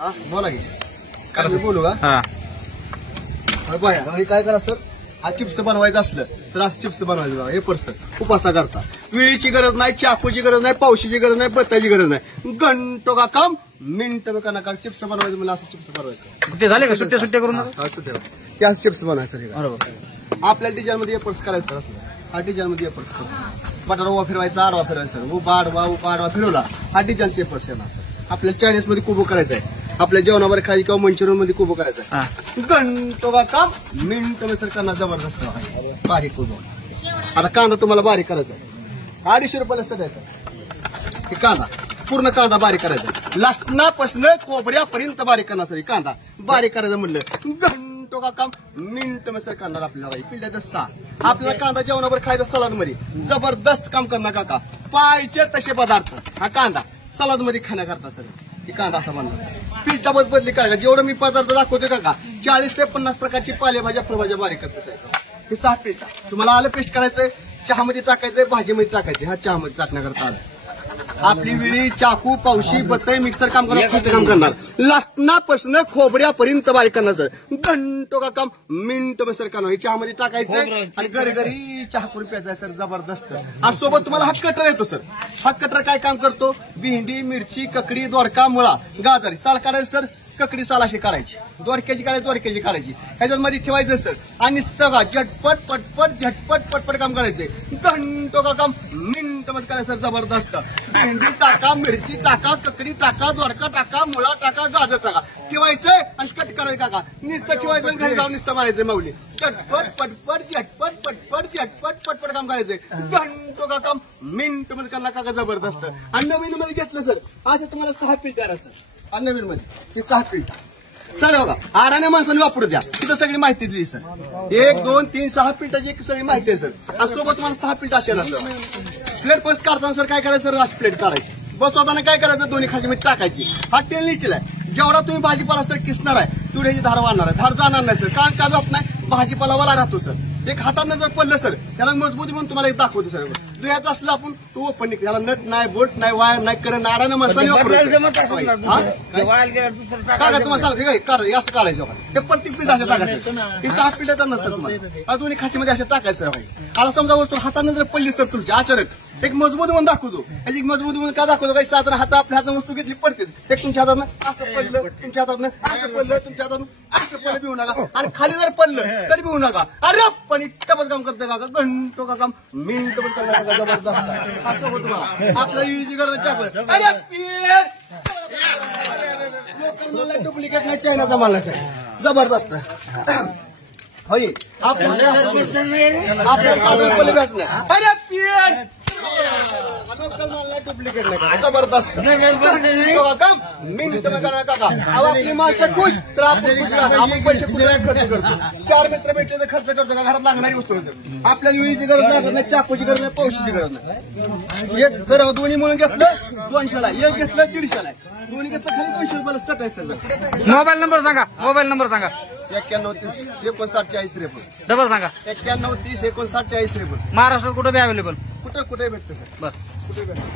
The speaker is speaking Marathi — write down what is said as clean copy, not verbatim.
हा बोला की काय बोलू का? काय करा सर, हा चिप्स बनवायचं असलं सर, असं चिप्स बनवायचं बघा. हे पर्स खूप असा करता. विळीची गरज नाही, चाकूची गरज नाही, पावशीची गरज नाही, बत्ताची गरज नाही. घंटो का काम मिनिट का नका चिप्स बनवायचं मला असं चिप्स बनवायचं. ते झाले का सुट्टे सुट्टे करून? त्या चिप्स बनवायचं हे आपल्या डिझाईन मध्ये पर्स करायचं सर. असं हा डिझाईन मध्ये पर्स करू. बटाटा उभा फिरवायचा, आडवा फिरवायचा सर. उभा आडवा फिरवला हा डिझाईनचे पर्स येणार सर. आपल्याला चायनीज मध्ये कोबो करायचं आहे, आपल्या जेवणावर खाली किंवा मंचुरियन मध्ये कोबो करायचं आहे. घंटो का काम मिनिट सर करणार जबरदस्त बारीक कोबो. आता कांदा तुम्हाला बारीक करायचा आहे. 250 रुपयाला सर येतात. हे कांदा पूर्ण कांदा बारीक करायचा, लसणापासून खोबऱ्यापर्यंत बारीक करणार सर. कांदा बारीक करायचं म्हणलं घंटो का काम मिनिट सर करणार आपल्याला. पिंड्या दस्ता आपल्याला कांदा जेवणावर खायचा सलाड मध्ये जबरदस्त काम करणार काका. पाहिजे तसे पदार्थ हा कांदा सलाद मध्ये खाण्याकरता सर. ही कांदा असा बनणार पिठा बदली करायला. जेवढं मी पदार्थ दाखवते काका 40 ते 50 प्रकारची पालेभाज्या फळभाज्या बारीक करते साहेब. हे 6 पिठा तुम्हाला आलं पेस्ट करायचंय, चहामध्ये टाकायचंय, भाजीमध्ये टाकायचे. हा चहामध्ये टाकण्याकरता आलं. आपली विळी, चाकू, पावशी, बत्ताई, मिक्सर काम करणार. लसणापासून खोबऱ्यापर्यंत बारीक करणार सर. घंटो का काम मिनिट सर करणार. हे चहामध्ये टाकायचंय आणि घरी चहा करून प्यायचा सर. जबरदस्त. आणि सोबत तुम्हाला हा कटर येतो सर. हा कटर काय काम करतो? भेंडी, मिरची, ककडी, दोडका, मुळा, गाजर साल काढायचं सर. ककडी साल अशी काढायची, दोडक्याची काढायची, दोडक्याची काढायची. ह्याच्यात मध्ये ठेवायचं सर. आणि का झटपट पटपट झटपट पटपट काम करायचंय. घंटो का काम मिनिट मध्ये करायचं सर. जबरदस्त. भेंडी टाका, मिरची टाका, ककडी टाका, दोडका टाका, मुळा टाका, गाजर टाका. ठेवायचंय आणि कट करायचं काका. नुसतं ठेवायचं आणि घरी जाऊन नुसतं मारायचंय माऊली. झटपट पटपट झटपट पटपट झटपट पटपट काम करायचंय. घंटो का काम मिनिट मध्ये करणार काका. जबरदस्त. आणि नवीन मध्ये घेतलं सर असं तुम्हाला 6 पीठ करा सर. आणि नवीन मध्ये हे 6 पीठ सर बघा. आराने माणसाने वापरू द्या. तिथं सगळी माहिती दिली सर. 1 2 3 6 पिठाची सगळी माहिती आहे सर. आणि सोबत तुम्हाला 6 पीठ असेल सर. प्लेट पस काढताना सर काय करायचं सर? अशी प्लेट काढायची. बसवताना काय करायचं? दोन्ही खाली मीठ टाकायची. हा तेल निचलाय. जेवढा तुम्ही भाजीपाला सर किसणार आहे तेवढ्याची धार वाढणार आहे. धार जाणार नाही सर. कारण का जात नाही? भाजीपाला वाला राहतो सर. एक हातानं जर पडलं सर त्याला मजबूती म्हणून तुम्हाला एक दाखवतो सर. दुयाचं असलं आपण तो ओपन निघतो. त्याला नट नाही, बोट नाही, वायर नाही, करंट नारायण माणसाने वापरतो. काका तुम्हाला सांगतो असं काढायचं. ते प्रत्येक पीठ असं टाकायचं. हे 6 पीठ येतात ना सर तुम्हाला. दोन्ही खाचीमध्ये असं टाकायचं. आता समजा वस्तू हाताने जर पडली सर तुमच्या अचानक एक मजबूत म्हणून दाखवतो. याची मजबूत म्हणून का दाखवतो? काही साधारण हात आपल्या हातात वस्तू घेतली पडते. एक तुमच्या हातानं असं पडलं, तुमच्या हातानं असं पडलं, तुमच्या हातानं असं पडलं भिवू नका. आणि खाली जर पडलं तरी भिवू नका. अरे पण इतकं काम करतं काका. घंटो का काम मिनिट पण करणार का. जबरदस्त. असं होतं तुम्हाला आपल्या युजी गरज. अरे लोक डुप्लिकेट नाही चायनाचा माल सर. जबरदस्त. होय आपल्याला साधारण पहिले बॅस नाही. अरे पियर लोकल माल डुप्लिकेट नाही. जबरदस्त. काम मिनिट करा काका. आपली माणसं खुश तर आपण खुश राहतो. आपण पैसे कुठे खर्च करतो. 4 मित्र भेटले तर खर्च करतो का? घरात लागणारी वस्तू आपल्याला विळीची गरज लागत नाही, चाकूची गरज नाही, पावशीची गरज नाही. एक जर दोन्ही म्हणून घेतलं 200ला, एक घेतलं 150ला, दोन्ही घेतलं खाली 200 रुपयाला सट आहे. मोबाईल नंबर सांगा. मोबाईल नंबर सांगा. 91 30 59 40 53. डबल सांगा. 91 30 59 40 53. महाराष्ट्रात कुठे बी अवेलेबल? कुठे भेटतं सर. बरं कुठे भेटतं.